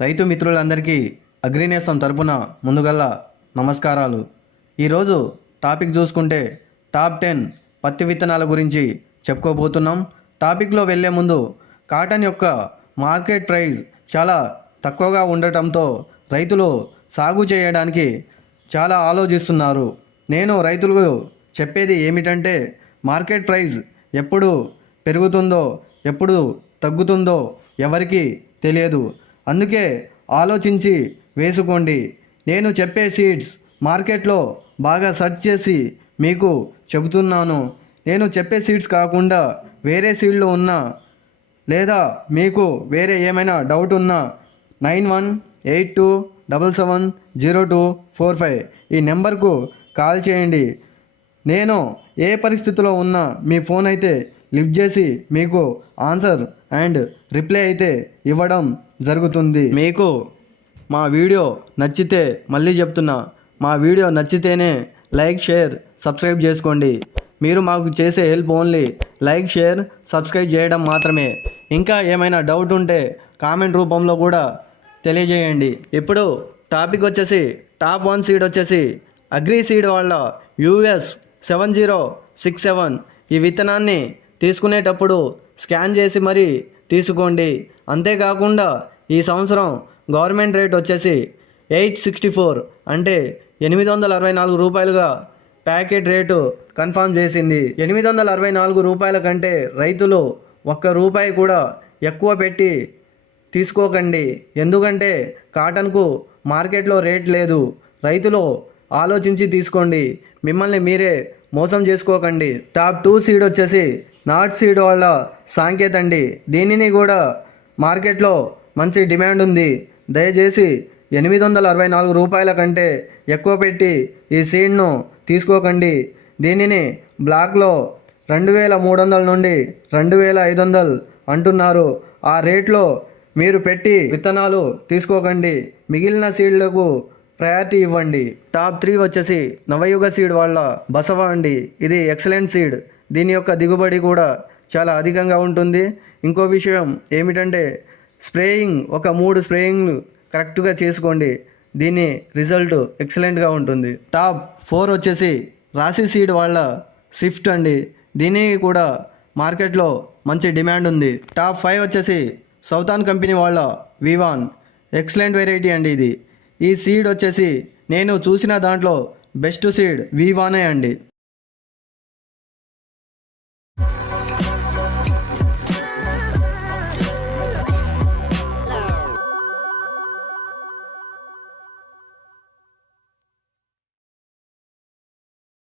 రైతు మిత్రులందరికీ అగ్రినేస్తం తరపున ముందుగల్లా నమస్కారాలు. ఈరోజు టాపిక్ చూసుకుంటే టాప్ టెన్ పత్తి విత్తనాల గురించి చెప్పుకోబోతున్నాం. టాపిక్లో వెళ్ళే ముందు కాటన్ యొక్క మార్కెట్ ప్రైస్ చాలా తక్కువగా ఉండటంతో రైతులు సాగు చేయడానికి చాలా ఆలోచిస్తున్నారు. నేను రైతులకు చెప్పేది ఏమిటంటే మార్కెట్ ప్రైస్ ఎప్పుడు పెరుగుతుందో ఎప్పుడు తగ్గుతుందో ఎవరికీ తెలియదు. అందుకే ఆలోచించి వేసుకోండి. నేను చెప్పే సీడ్స్ మార్కెట్లో బాగా సెర్చ్ చేసి మీకు చెబుతున్నాను. నేను చెప్పే సీడ్స్ కాకుండా వేరే సీడ్లు ఉన్నా లేదా మీకు వేరే ఏమైనా డౌట్ ఉన్నా nine one eight two double seven zero two four five ఈ నెంబర్కు కాల్ చేయండి. నేను ఏ పరిస్థితిలో ఉన్నా మీ ఫోన్ అయితే లిఫ్ట్ చేసి మీకు ఆన్సర్ అండ్ రిప్లై అయితే ఇవ్వడం జరుగుతుంది. మీకు మా వీడియో నచ్చితే మళ్ళీ చెప్తున్నా మా వీడియో నచ్చితేనే లైక్ షేర్ సబ్స్క్రైబ్ చేసుకోండి. మీరు మాకు చేసే help only like share subscribe చేయడం మాత్రమే. ఇంకా ఏమైనా డౌట్ ఉంటే కామెంట్ రూపంలో కూడా తెలియజేయండి. ఇప్పుడు టాపిక్ వచ్చేసి టాప్ వన్ సీడ్ వచ్చేసి అగ్రి సీడ్ వాళ్ళ US seven zero six seven ఈ విత్తనాన్ని తీసుకునేటప్పుడు స్కాన్ చేసి మరీ తీసుకోండి. అంతేకాకుండా ఈ సంవత్సరం గవర్నమెంట్ రేట్ వచ్చేసి ఎయిట్ సిక్స్టీ ఫోర్ అంటే ఎనిమిది వందల అరవై నాలుగు రూపాయలుగా ప్యాకెట్ రేటు కన్ఫామ్ చేసింది. ఎనిమిది వందల అరవై నాలుగు రూపాయల కంటే రైతులు ఒక్క రూపాయి కూడా ఎక్కువ పెట్టి తీసుకోకండి. ఎందుకంటే కాటన్కు మార్కెట్లో రేట్ లేదు. రైతులు ఆలోచించి తీసుకోండి. మిమ్మల్ని మీరే మోసం చేసుకోకండి. టాప్ టూ సీడ్ వచ్చేసి నాట్ సీడ్ వాళ్ళ సాంకేత్ అండి దీనిని కూడా మార్కెట్లో మంచి డిమాండ్ ఉంది దయచేసి ఎనిమిది వందల అరవై నాలుగు రూపాయల కంటే ఎక్కువ పెట్టి ఈ సీడ్ను తీసుకోకండి. దీనిని బ్లాక్లో రెండు వేల మూడు వందల నుండి రెండు వేల ఐదు వందలు అంటున్నారు. ఆ రేట్లో మీరు పెట్టి విత్తనాలు తీసుకోకండి. మిగిలిన సీడ్లకు ప్రయారిటీ ఇవ్వండి. టాప్ త్రీ వచ్చేసి నవయుగ సీడ్ వాళ్ళ బసవ అండి. ఇది ఎక్సలెంట్ సీడ్. దీని యొక్క దిగుబడి కూడా చాలా అధికంగా ఉంటుంది. ఇంకో విషయం ఏమిటంటే స్ప్రేయింగ్ ఒక మూడు స్ప్రేయింగ్లు కరెక్ట్గా చేసుకోండి. దీని రిజల్ట్ ఎక్సలెంట్గా ఉంటుంది. టాప్ ఫోర్ వచ్చేసి రాశి సీడ్ వాళ్ళ స్విఫ్ట్ అండి. దీనికి కూడా మార్కెట్లో మంచి డిమాండ్ ఉంది. టాప్ ఫైవ్ వచ్చేసి సౌతాన్ కంపెనీ వాళ్ళ వివాన్. ఎక్సలెంట్ వెరైటీ అండి ఇది. ఈ సీడ్ వచ్చేసి నేను చూసిన దాంట్లో బెస్ట్ సీడ్ వివానే అండి.